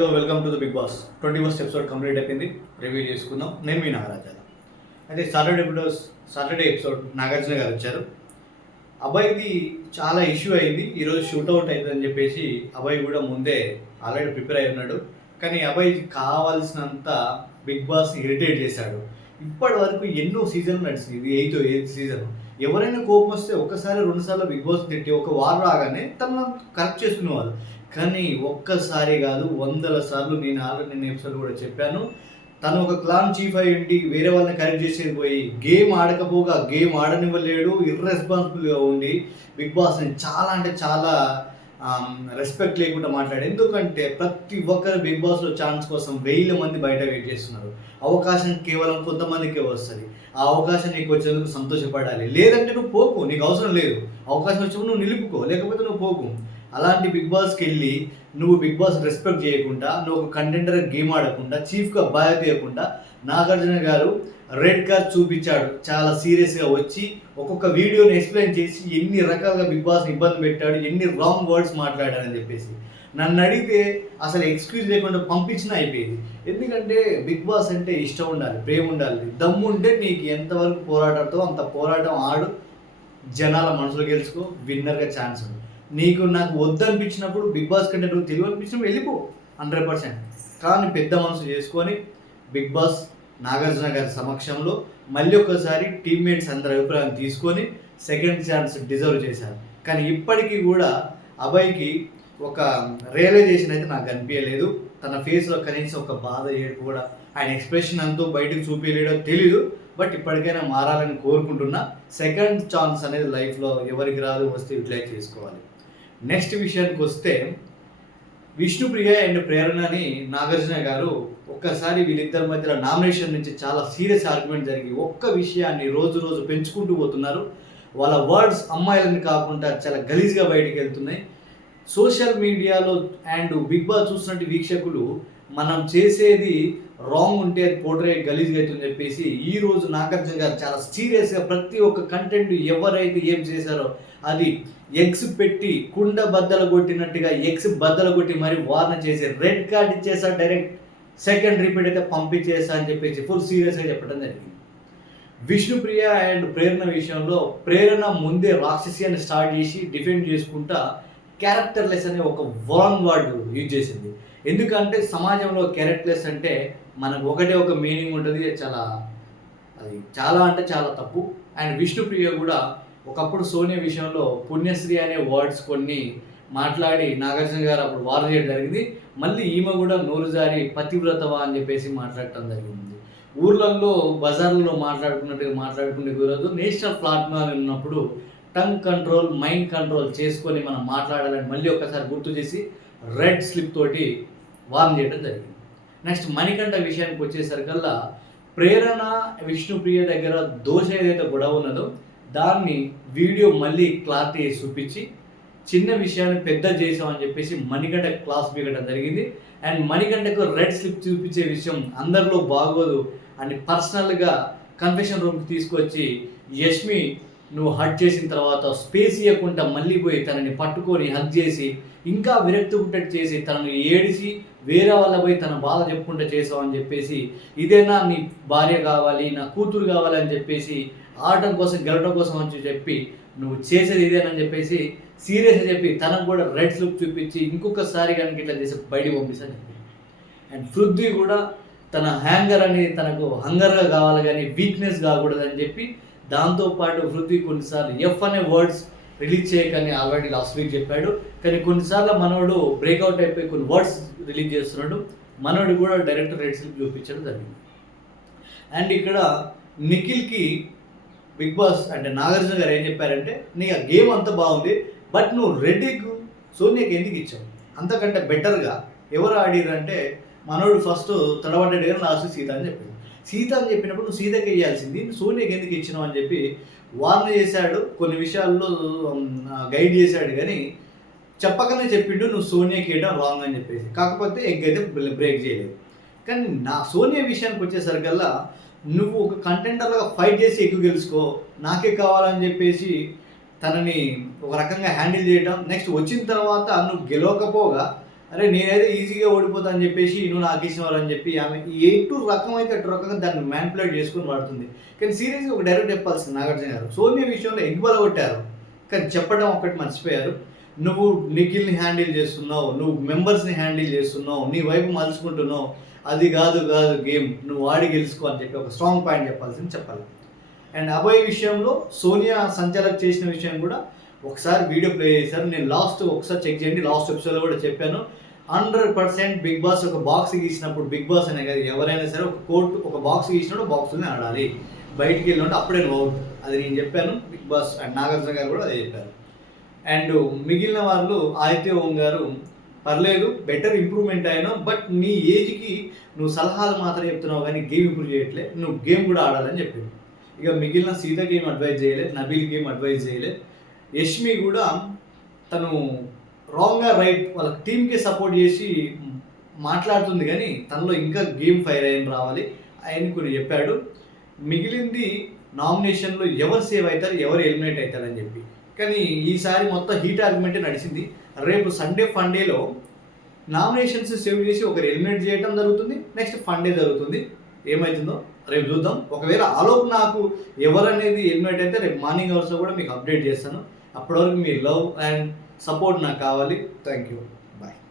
Hello welcome to the Bigg Boss 21st episode complete అయిపోయింది. Review చేసుకుందాం. నేను మీ నాగరాజాల. అయితే సాటర్డే ఎపిసోడ్ నాగార్జున గారు వచ్చారు. అబ్బాయిది చాలా ఇష్యూ అయింది. ఈరోజు షూట్అవుట్ అవుతుందని చెప్పేసి అబ్బాయి కూడా ముందే ఆల్రెడీ ప్రిపేర్ అయి ఉన్నాడు. కానీ అబ్బాయికి కావాల్సినంత బిగ్ బాస్ ఇరిటేట్ చేశాడు. ఇప్పటి వరకు ఎన్నో సీజన్లు నడిచింది. ఇది ఎయిత్ సీజన్. ఎవరైనా కోపం వస్తే ఒకసారి రెండుసార్లు బిగ్ బాస్ తిట్టి ఒక వారం రాగానే తను కరెక్ట్ చేసుకునేవాళ్ళు. కానీ ఒక్కసారి కాదు, 100 సార్లు నేను ఎపిసోడ్ కూడా చెప్పాను. తను ఒక క్లాన్ చీఫ్ అయి ఉండి వేరే వాళ్ళని కరెక్ట్ చేసేది పోయి గేమ్ ఆడకపోగా గేమ్ ఆడనివ్వలేడు. ఇర్రెస్పాన్సిబుల్గా ఉండి బిగ్ బాస్ని చాలా అంటే చాలా రెస్పెక్ట్ లేకుండా మాట్లాడు. ఎందుకంటే ప్రతి ఒక్కరు బిగ్ బాస్లో ఛాన్స్ కోసం 1000 మంది బయట వెయిట్ చేస్తున్నారు. అవకాశం కేవలం కొంతమందికే వస్తుంది. ఆ అవకాశం నీకు వచ్చేందుకు సంతోషపడాలి. లేదంటే నువ్వు పోకు, నీకు అవసరం లేదు. అవకాశం వచ్చినప్పుడు నువ్వు నిలుపుకో, లేకపోతే నువ్వు పోకు. అలాంటి బిగ్ బాస్కి వెళ్ళి నువ్వు బిగ్ బాస్ రెస్పెక్ట్ చేయకుండా, నువ్వు ఒక కంటెండర్గా గేమ్ ఆడకుండా, చీఫ్గా బాధ్యత చేయకుండా నాగార్జున గారు రెడ్ కార్డ్ చూపించాడు. చాలా సీరియస్గా వచ్చి ఒక్కొక్క వీడియోని ఎక్స్ప్లెయిన్ చేసి ఎన్ని రకాలుగా బిగ్ బాస్ని ఇబ్బంది పెట్టాడు, ఎన్ని రాంగ్ వర్డ్స్ మాట్లాడాడని చెప్పేసి నన్ను అడిగితే అసలు ఎక్స్క్యూజ్ లేకుండా పంపించినా అయిపోయింది. ఎందుకంటే బిగ్ బాస్ అంటే ఇష్టం ఉండాలి, ప్రేమ ఉండాలి, దమ్ము ఉంటే నీకు ఎంతవరకు పోరాటంతో అంత పోరాటం ఆడు, జనాల మనసులో గెలుచుకో, విన్నర్గా ఛాన్స్ ఉంది. నీకు నాకు వద్దనిపించినప్పుడు బిగ్ బాస్ కంటే నువ్వు తెలివి అనిపించినప్పుడు వెళ్ళిపో 100%. కానీ పెద్ద మనసు చేసుకొని బిగ్ బాస్ నాగార్జున గారి సమక్షంలో మళ్ళీ ఒకసారి టీమ్మేట్స్ అందరి అభిప్రాయం తీసుకొని సెకండ్ ఛాన్స్ డిజర్వ్ చేశారు. కానీ ఇప్పటికీ కూడా అబ్బాయికి ఒక రియలైజేషన్ అయితే నాకు కనిపించలేదు. తన ఫేస్లో కనీసం ఒక బాధ ఏడుపు కూడా, ఆయన ఎక్స్ప్రెషన్ అంతా బయటకు చూపించలేడో తెలీదు. బట్ ఇప్పటికైనా మారాలని కోరుకుంటున్నా. సెకండ్ ఛాన్స్ అనేది లైఫ్లో ఎవరికి రాదు, వస్తే యూటిలైజ్ చేసుకోవాలి. నెక్స్ట్ విషయానికి వస్తే విష్ణుప్రియ అండ్ ప్రేరణని నాగార్జున గారు ఒక్కసారి వీళ్ళిద్దరి మధ్యలో నామినేషన్ నుంచి చాలా సీరియస్ ఆర్గ్యుమెంట్ జరిగి ఒక్క విషయాన్ని రోజు రోజు పెంచుకుంటూ పోతున్నారు. వాళ్ళ వర్డ్స్ అమ్మాయిలని కాకుండా చాలా గలీజ్గా బయటికి వెళ్తున్నాయి. సోషల్ మీడియాలో అండ్ బిగ్ బాస్ చూసినట్టు వీక్షకులు మనం చేసేది రాంగ్ ఉంటే అది పోట్రే గలీజ్గా అవుతుందని చెప్పేసి ఈరోజు నాగార్జున గారు చాలా సీరియస్గా ప్రతి ఒక్క కంటెంట్ ఎవరైతే ఏం చేశారో అది ఎగ్స్ పెట్టి కుండ బద్దలు కొట్టినట్టుగా ఎగ్స్ బద్దలు కొట్టి మరి వార్న చేసి రెడ్ కార్డ్ ఇచ్చేసా, డైరెక్ట్ సెకండ్ రిపీట్ అయితే పంపించేసా అని చెప్పేసి ఫుల్ సీరియస్గా చెప్పడం జరిగింది. విష్ణుప్రియ అండ్ ప్రేరణ విషయంలో ప్రేరణ ముందే రాక్షసియాన్ని స్టార్ట్ చేసి డిఫెండ్ చేసుకుంటా క్యారెక్టర్లెస్ అనే ఒక రాంగ్ వర్డ్ యూజ్ చేసింది. ఎందుకంటే సమాజంలో క్యారెక్టర్లెస్ అంటే మనకు ఒకటే ఒక మీనింగ్ ఉంటుంది. అది చాలా అంటే చాలా తప్పు. అండ్ విష్ణుప్రియ కూడా ఒకప్పుడు సోనియా విషయంలో పుణ్యశ్రీ అనే వర్డ్స్ కొన్ని మాట్లాడి నాగార్జున గారు అప్పుడు వార్ చేయడం జరిగింది. మళ్ళీ ఈమె కూడా నోరు జారి పతివ్రతవా అని చెప్పేసి మాట్లాడటం జరిగింది. ఊర్లలో బజార్లలో మాట్లాడుకునే కుదరదు. నేషనల్ ప్లాట్ఫామ్ ఉన్నప్పుడు టంగ్ కంట్రోల్, మైండ్ కంట్రోల్ చేసుకొని మనం మాట్లాడాలని మళ్ళీ ఒకసారి గుర్తు చేసి రెడ్ స్లిప్ తోటి వార్న్ చేయడం జరిగింది. నెక్స్ట్ మణికంఠ విషయానికి వచ్చేసరికల్లా ప్రేరణ విష్ణుప్రియ దగ్గర దోష ఏదైతే గొడవ ఉన్నదో దాన్ని వీడియో మళ్ళీ క్లారిటీ చూపించి చిన్న విషయాన్ని పెద్ద చేసామని చెప్పేసి మణికంఠ క్లాస్ పీకడం జరిగింది. అండ్ మణికంఠకు రెడ్ స్లిప్ చూపించే విషయం అందరిలో బాగోదు అని పర్సనల్గా కన్ఫెషన్ రూమ్కి తీసుకొచ్చి యష్మి నువ్వు హగ్ చేసిన తర్వాత స్పేస్ ఇవ్వకుండా మళ్ళీ పోయి తనని పట్టుకొని హగ్ చేసి ఇంకా విరక్తి పుట్టట్టు చేసి తనని ఏడిసి వేరే వాళ్ళ పోయి తన బాధ చెప్పుకుంటూ చేసావు అని చెప్పేసి ఇదేనా నీ భార్య కావాలి, నా కూతురు కావాలి అని చెప్పేసి ఆడటం కోసం గెలవడం కోసం అని చెప్పి నువ్వు చేసేది ఇదేనని చెప్పేసి సీరియస్గా చెప్పి తనకు కూడా రెడ్ స్లిప్ చూపించి ఇంకొకసారి కనుక ఇట్లా చేసి బయటికి పంపిస్తాను చెప్పి. అండ్ పృథ్వీ కూడా తన హ్యాంగర్ అని తనకు హంగర్గా కావాలి కానీ వీక్నెస్ కాకూడదని చెప్పి దాంతోపాటు పృథ్వీ కొన్నిసార్లు ఎఫ్ అనే వర్డ్స్ రిలీజ్ చేయకని ఆల్రెడీ లాస్ట్ వీక్ చెప్పాడు. కానీ కొన్నిసార్లు మనోడు బ్రేక్అవుట్ అయిపోయి కొన్ని వర్డ్స్ రిలీజ్ చేస్తున్నాడు. మనోడు కూడా డైరెక్ట్ రెడ్ స్లిప్ చూపించడం జరిగింది. అండ్ ఇక్కడ నిఖిల్కి బిగ్ బాస్ అంటే నాగార్జున గారు ఏం చెప్పారంటే నీకు ఆ గేమ్ అంతా బాగుంది, బట్ నువ్వు రెడ్ ఎగ్ సోనియాకి ఎందుకు ఇచ్చావు? అంతకంటే బెటర్గా ఎవరు ఆడిరంటే మనోడు ఫస్ట్ తడబడ్డాడు కానీ లాస్ట్ సీత అని చెప్పింది. సీత అని చెప్పినప్పుడు నువ్వు సీతకి వేయాల్సింది, సోనియాకి ఎందుకు ఇచ్చినావు అని చెప్పి వార్న్ చేశాడు. కొన్ని విషయాల్లో గైడ్ చేశాడు కానీ చెప్పకనే చెప్పిండు నువ్వు సోనియాకి వేయడం రాంగ్ అని చెప్పేసి. కాకపోతే ఎగ్ అయితే బ్రేక్ చేయలేదు. కానీ నా సోనియా విషయానికి వచ్చేసరికల్లా నువ్వు ఒక కంటెండర్గా ఫైట్ చేసి ఎక్కువ గెలుచుకో, నాకే కావాలని చెప్పేసి తనని ఒక రకంగా హ్యాండిల్ చేయడం. నెక్స్ట్ వచ్చిన తర్వాత నువ్వు గెలవకపోగా అరే నేనైతే ఈజీగా ఓడిపోతా అని చెప్పేసి నువ్వు నాకు ఇచ్చినవారు అని చెప్పి ఆమె ఎటు రకం అయితే అటు రకంగా దాన్ని మ్యానిపులేట్ చేసుకుని వాడుతుంది. కానీ సీరియస్గా ఒక డైరెక్ట్ చెప్పాల్సింది నాగార్జున గారు, సోనియా విషయంలో ఎగ్బల కొట్టారు కానీ చెప్పడం ఒకటి మర్చిపోయారు. నువ్వు నిఖిల్ని హ్యాండిల్ చేస్తున్నావు, నువ్వు మెంబర్స్ని హ్యాండిల్ చేస్తున్నావు, నీ వైపు మలుచుకుంటున్నావు, అది కాదు గేమ్, నువ్వు ఆడి గెలుచుకో అని చెప్పి ఒక స్ట్రాంగ్ పాయింట్ చెప్పాల్సింది చెప్పాలి. అండ్ అభయ్ విషయంలో సోనియా సంచాలక్ చేసిన విషయం కూడా ఒకసారి వీడియో ప్లే చేశారు. నేను లాస్ట్ ఒకసారి చెక్ చేయండి, లాస్ట్ ఎపిసోడ్లో కూడా చెప్పాను. 100% బిగ్ బాస్ ఒక బాక్స్ గీసినప్పుడు, బిగ్ బాస్ అనే కాదు ఎవరైనా సరే ఒక కోర్టు ఒక బాక్స్ గీసినప్పుడు బాక్స్లోనే ఆడాలి, బయటికి వెళ్ళినట్టు అప్పుడే నువ్వు అవుట్. అది నేను చెప్పాను, బిగ్ బాస్ అండ్ నాగార్జున గారు కూడా అదే చెప్పారు. అండ్ మిగిలిన వాళ్ళు ఆదిత్య ఓం గారు పర్లేదు బెటర్ ఇంప్రూవ్మెంట్ అయినా, బట్ నీ ఏజ్కి నువ్వు సలహాలు మాత్రం చెప్తున్నావు కానీ గేమ్ ఇంప్రూవ్ చేయట్లే, నువ్వు గేమ్ కూడా ఆడాలని చెప్పింది. ఇక మిగిలిన సీత గేమ్ అడ్వైజ్ చేయలే, నబీల్ గేమ్ అడ్వైజ్ చేయలే, యష్మి కూడా తను రాంగ్గా రైట్ వాళ్ళ టీంకి సపోర్ట్ చేసి మాట్లాడుతుంది కానీ తనలో ఇంకా గేమ్ ఫైర్ అయిన రావాలి ఆయన కొన్ని చెప్పాడు. మిగిలింది నామినేషన్లో ఎవరు సేవ్ అవుతారు, ఎవరు ఎలిమినేట్ అవుతారని చెప్పి. కానీ ఈసారి మొత్తం హీట్ ఆర్గ్యుమెంటే నడిచింది. రేపు సండే ఫండేలో నామినేషన్స్ సేవ్ చేసి ఒకరు ఎలిమినేట్ చేయడం జరుగుతుంది, నెక్స్ట్ ఫండే జరుగుతుంది. ఏమవుతుందో రేపు చూద్దాం. ఒకవేళ ఆలోపు నాకు ఎవరనేది ఎలిమినేట్ అయితే రేపు మార్నింగ్ అవర్స్లో కూడా మీకు అప్డేట్ చేస్తాను. అప్పటివరకు మీ లవ్ అండ్ సపోర్ట్ నాకు కావాలి. Thank you.